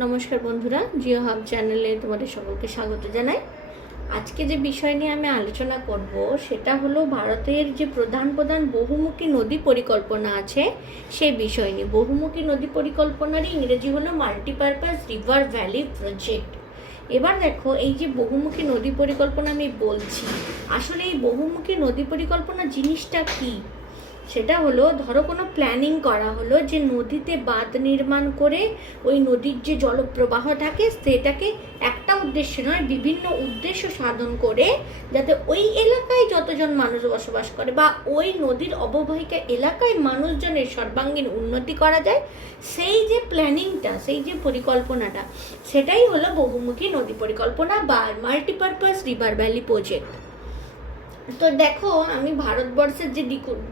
নমস্কার বন্ধুরা, জিও হাব চ্যানেলে তোমাদের সকলকে স্বাগত জানাই। আজকে যে বিষয় নিয়ে আমি আলোচনা করব, সেটা হলো ভারতের যে প্রধান প্রধান বহুমুখী নদী পরিকল্পনা আছে সেই বিষয় নিয়ে। বহুমুখী নদী পরিকল্পনারই ইংরেজি হলো মাল্টিপারপাস রিভার ভ্যালি প্রজেক্ট এবার দেখো, এই যে বহুমুখী নদী পরিকল্পনা আমি বলছি, আসলে এই বহুমুখী নদী পরিকল্পনা জিনিসটা কী? সেটা হলো, ধরো কোনো প্ল্যানিং করা হলো যে নদীতে বাঁধ নির্মাণ করে ওই নদীর যে জলপ্রবাহ থাকে সেটাকে একটা উদ্দেশ্য নয়, বিভিন্ন উদ্দেশ্য সাধন করে যাতে ওই এলাকায় যতজন মানুষ বসবাস করে বা ওই নদীর অববাহিকা এলাকায় মানুষজনের সর্বাঙ্গীন উন্নতি করা যায়, সেই যে প্ল্যানিংটা, সেই যে পরিকল্পনাটা, সেটাই হলো বহুমুখী নদী পরিকল্পনা বা মাল্টিপারপাস রিভার ভ্যালি প্রজেক্ট। তো দেখো, আমি ভারতবর্ষের যে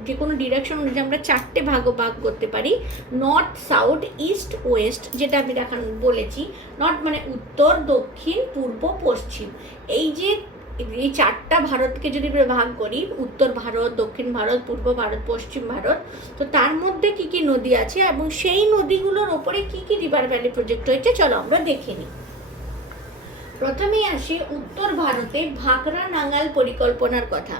যে কোনো ডিরেকশন অনুযায়ী আমরা চারটে ভাগ ভাগ করতে পারি। নর্থ সাউথ ইস্ট ওয়েস্ট যেটা আমি দেখান, বলেছি। নর্থ মানে উত্তর, দক্ষিণ, পূর্ব, পশ্চিম। এই যে, এই চারটা ভারতকে যদি ভাগ করি, উত্তর ভারত, দক্ষিণ ভারত, পূর্ব ভারত, পশ্চিম ভারত, তো তার মধ্যে কি কি নদী আছে এবং সেই নদীগুলোর ওপরে কি কি রিভার ভ্যালি প্রজেক্ট হয়েছে, চলো আমরা দেখে নিই। প্রথমেই আসি উত্তর ভারতে ভাগরা নাঙ্গাল পরিকল্পনার কথা।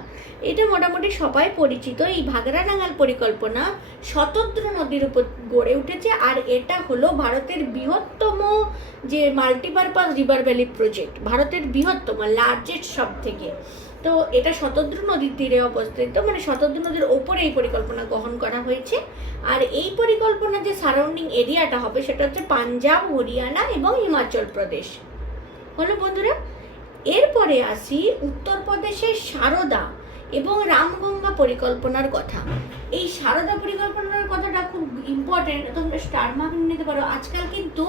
এটা মোটামুটি সবাই পরিচিত। এই ভাগরা নাঙ্গাল পরিকল্পনা শতদ্র নদীর উপর গড়ে উঠেছে আর এটা হলো ভারতের বৃহত্তম যে মাল্টিপারপাস রিভার ভ্যালি প্রজেক্ট ভারতের বৃহত্তম লার্জেস্ট সব থেকে তো এটা শতদ্র নদীর তীরে অবস্থিত মানে শতদ্র নদীর ওপরে এই পরিকল্পনা গ্রহণ করা হয়েছে। আর এই পরিকল্পনা যে সারাউন্ডিং এরিয়াটা হবে সেটা হচ্ছে পাঞ্জাব, হরিয়ানা এবং হিমাচল প্রদেশ। হলো বন্ধুরা, এরপরে আসি উত্তরপ্রদেশের সারদা এবং রামগঙ্গা পরিকল্পনার কথা। এই সারদা পরিকল্পনার কথাটা খুব ইম্পর্টেন্ট তোমরা স্টার মার্ক নিতে পারো। আজকাল কিন্তু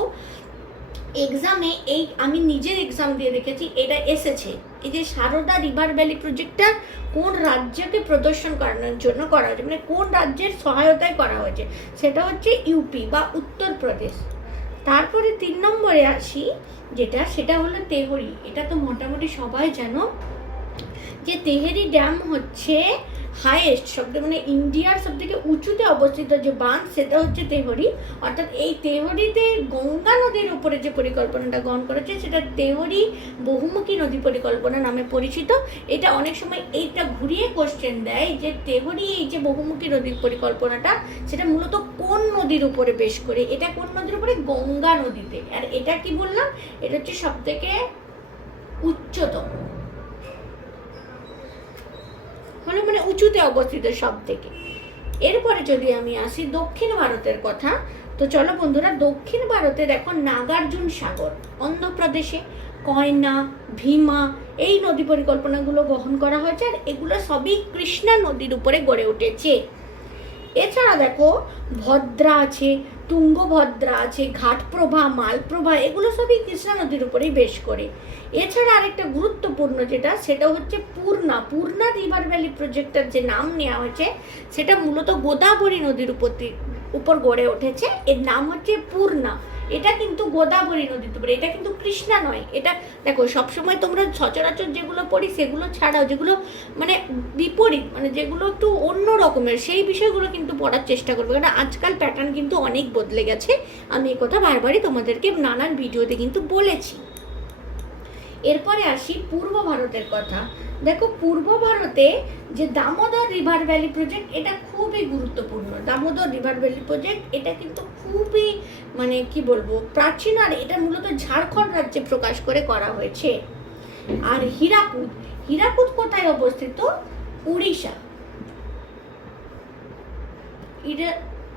এক্সামে এই, আমি নিজের এক্সাম দিয়ে দেখেছি, এটা এসেছে। এই যে সারদা রিভার ভ্যালি প্রজেক্টটা কোন রাজ্যকে প্রদর্শন করানোর জন্য করা হয়েছে? মানে কোন রাজ্যের সহায়তায় করা হয়েছে? সেটা হচ্ছে ইউপি বা উত্তরপ্রদেশ। তারপরে তিন নম্বরে আসি, যেটা, সেটা হলো তেহরি। এটা তো মোটামুটি সবাই জানো। যে তেহরি ড্যাম হচ্ছে হাইয়েস্ট সব মানে ইন্ডিয়ার সব থেকে উঁচুতে অবস্থিত যে বাঁধ, সেটা হচ্ছে তেহরি। অর্থাৎ এই তেহরিতে গঙ্গা নদীর উপরে যে পরিকল্পনাটা গ্রহণ করেছে, সেটা তেহরি বহুমুখী নদী পরিকল্পনা নামে পরিচিত। এটা অনেক সময় এইটা ঘুরিয়ে কোশ্চেন দেয় যে তেহরি এই যে বহুমুখী নদীর পরিকল্পনাটা, সেটা মূলত কোন নদীর উপরে বেশ করে? এটা কোন নদীর উপরে? গঙ্গা নদীতে। আর এটা কি বললাম? এটা হচ্ছে সব থেকে উচ্চতম। হলো মানে উঁচুতে অবস্থিত সব থেকে এরপরে যদি আমি আসি দক্ষিণ ভারতের কথা, তো চলো বন্ধুরা, দক্ষিণ ভারতে দেখো নাগার্জুন সাগর, অন্ধ্রপ্রদেশে, কয়না, ভীমা, এই নদী পরিকল্পনাগুলো গ্রহণ করা হয়েছে আর এগুলো সবই কৃষ্ণা নদীর উপরে গড়ে উঠেছে। এছাড়া দেখো, ভদ্রা আছে, তুঙ্গভদ্রা আছে, ঘাটপ্রভা, মালপ্রভা, এগুলো সবই কৃষ্ণা নদীর উপরেই বেশ করে। এছাড়া আরেকটা গুরুত্বপূর্ণ যেটা, সেটা হচ্ছে পূর্ণা। পূর্ণা রিভার ভ্যালি প্রজেক্টের যে নাম নেওয়া হয়েছে, সেটা মূলত গোদাবরী নদীর উপর উপর গড়ে উঠেছে। এর নাম হচ্ছে পূর্ণা। এটা কিন্তু গোদাবরী নদীর উপরে, এটা কিন্তু কৃষ্ণা নয়। এটা দেখো, সবসময় তোমরা সচরাচর যেগুলো পড়ি, সেগুলো ছাড়াও, যেগুলো মানে বিপরীত মানে যেগুলো একটু অন্য রকমের, সেই বিষয়গুলো কিন্তু পড়ার চেষ্টা করবে। কারণ আজকাল প্যাটার্ন কিন্তু অনেক বদলে গেছে। আমি এই কথা বারবারই তোমাদেরকে নানান ভিডিওতে কিন্তু বলেছি। এরপরে আসি পূর্ব ভারতের কথা। দেখো, পূর্ব ভারতে যে দামোদর রিভার ভ্যালি প্রজেক্ট, এটা খুবই গুরুত্বপূর্ণ। দামোদর রিভার ভ্যালি প্রজেক্ট, এটা কিন্তু খুবই মানে কি বলব, প্রাচীন আর এটা মূলত ঝাড়খণ্ড রাজ্যে প্রকাশ করে করা হয়েছে। আর হীরাকুদ হীরাকুদ কোথায় অবস্থিত? উড়িষ্যা। হীরা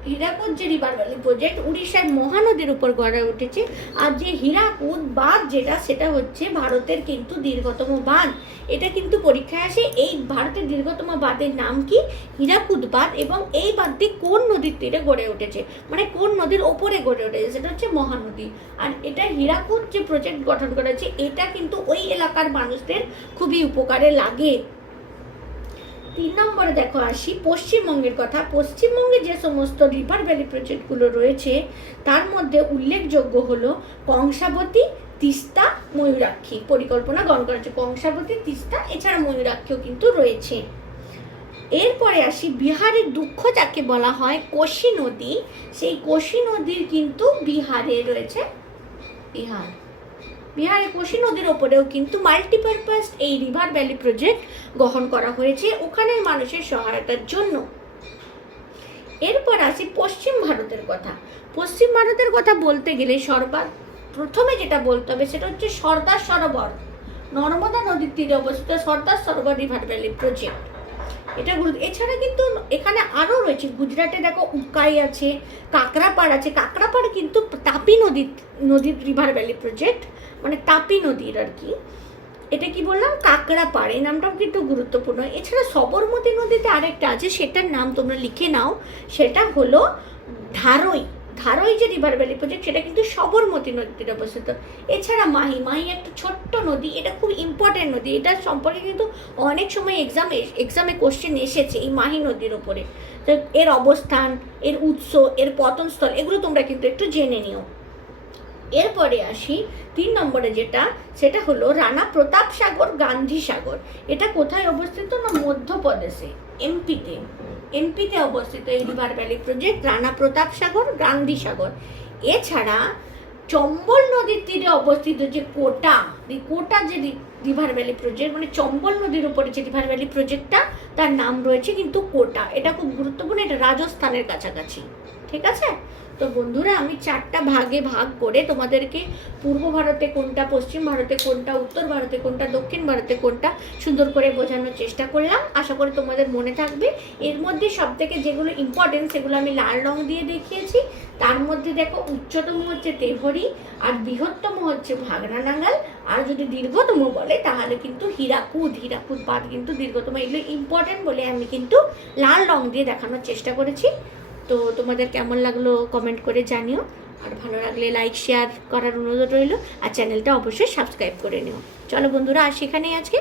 হীরাকুদ যে রিভার ভ্যালি প্রজেক্ট উড়িষ্যার মহানদীর উপর গড়ে উঠেছে। আর যে হীরাকুদ বাঁধ যেটা, সেটা হচ্ছে ভারতের কিন্তু দীর্ঘতম বাঁধ। এটা কিন্তু পরীক্ষায় আসে, এই ভারতের দীর্ঘতম বাঁধের নাম কি? হীরাকুদ বাঁধ। এবং এই বাঁধটি কোন নদীর তীরে গড়ে উঠেছে? মানে কোন নদীর ওপরে গড়ে উঠেছে? সেটা হচ্ছে মহানদী। আর এটা হীরাকুদ যে প্রজেক্ট গঠন করেছে, এটা কিন্তু ওই এলাকার মানুষদের খুবই উপকারে লাগে। তিন নম্বরে দেখো, আসি। পশ্চিমবঙ্গের কথা। পশ্চিমবঙ্গে যে সমস্ত রিভার ভ্যালি প্রজেক্টগুলো রয়েছে, তার মধ্যে উল্লেখযোগ্য হলো কংসাবতী, তিস্তা, ময়ূরাক্ষী পরিকল্পনা গ্রহণ করা হচ্ছে। কংসাবতী, তিস্তা, এছাড়া ময়ূরাক্ষীও কিন্তু রয়েছে। এরপরে আসি, বিহারের দুঃখ যাকে বলা হয় কোশি নদী। সেই কোশি নদীর কিন্তু বিহারে রয়েছে বিহার। বিহারে কোশি নদীর ওপরেও কিন্তু মাল্টিপারপাস এই রিভার ভ্যালি প্রজেক্ট গ্রহণ করা হয়েছে ওখানের মানুষের সহায়তার জন্য। এরপর আসি পশ্চিম ভারতের কথা। পশ্চিম ভারতের কথা বলতে গেলে সর্বা প্রথমে যেটা বলতে হবে সেটা হচ্ছে সর্দার সরোবর। নর্মদা নদীর তীরে অবস্থিত Sardar Sarovar river valley project এটা গুরুত্ব এছাড়া কিন্তু এখানে আরও রয়েছে। গুজরাটে দেখো উকাই আছে, কাঁকড়াপাড় আছে। কাঁকড়াপাড় কিন্তু তাপি নদীর নদীর রিভার ভ্যালি প্রজেক্ট মানে তাপি নদীর আর কি। এটা কি বললাম? কাঁকড়াপাড়। এই নামটাও কিন্তু গুরুত্বপূর্ণ। এছাড়া সবরমতী নদীতে আরেকটা আছে, সেটার নাম তোমরা লিখে নাও। সেটা হলো ধারই ধারই যে রিভার ভ্যালি প্রজেক্ট সেটা কিন্তু সবরমতী নদীতে অবস্থিত। এছাড়া মাহি মাহি একটা ছোট্ট নদী, এটা খুব ইম্পর্টেন্ট নদী। এটা সম্পর্কে কিন্তু অনেক সময় এক্সামে এক্সামে কোশ্চেন এসেছে এই মাহি নদীর ওপরে তো এর অবস্থান, এর উৎস, এর পতনস্থল, এগুলো তোমরা কিন্তু একটু জেনে নিও। এরপরে আসি, তিন নম্বরে যেটা, সেটা হলো রানা প্রতাপ সাগর গান্ধী সাগর এটা কোথায় অবস্থিত না মধ্যপ্রদেশে? এমপিতে এমপিতে অবস্থিত এই river valley project Rana Pratap Sagar, Gandhi Sagar. এছাড়া চম্বল নদীর তীরে অবস্থিত যে কোটা কোটা যে রিভার ভ্যালি প্রজেক্ট মানে চম্বল নদীর উপরে যে রিভার ভ্যালি প্রজেক্টটা তার নাম রয়েছে কিন্তু কোটা। এটা খুব গুরুত্বপূর্ণ, এটা রাজস্থানের কাছাকাছি। ঠিক আছে? তো বন্ধুরা, আমি চারটা ভাগে ভাগ করে তোমাদেরকে পূর্ব ভারতে কোনটা, পশ্চিম ভারতে কোনটা, উত্তর ভারতে কোনটা, দক্ষিণ ভারতে কোনটা সুন্দর করে বোঝানোর চেষ্টা করলাম। আশা করি তোমাদের মনে থাকবে। এর মধ্যে সব থেকে যেগুলো ইম্পর্টেন্ট সেগুলো আমি লাল রং দিয়ে দেখিয়েছি। তার মধ্যে দেখো, উচ্চতম হচ্ছে তেহরি আর বৃহত্তম হচ্ছে ভাগনা নাঙ্গাল। আর যদি দীর্ঘতম বলে, তাহলে কিন্তু হীরাকুদ। হীরাকুদ বাদ কিন্তু দীর্ঘতম, এগুলো ইম্পর্টেন্ট বলে আমি কিন্তু লাল রং দিয়ে দেখানোর চেষ্টা করেছি। তো তোমাদের কেমন লাগল কমেন্ট করে জানিও। আর ভালো লাগলে লাইক শেয়ার করার অনুরোধ রইল। আর চ্যানেলটা অবশ্যই সাবস্ক্রাইব করে নিও। চলো বন্ধুরা আর সেখানেই আজকে।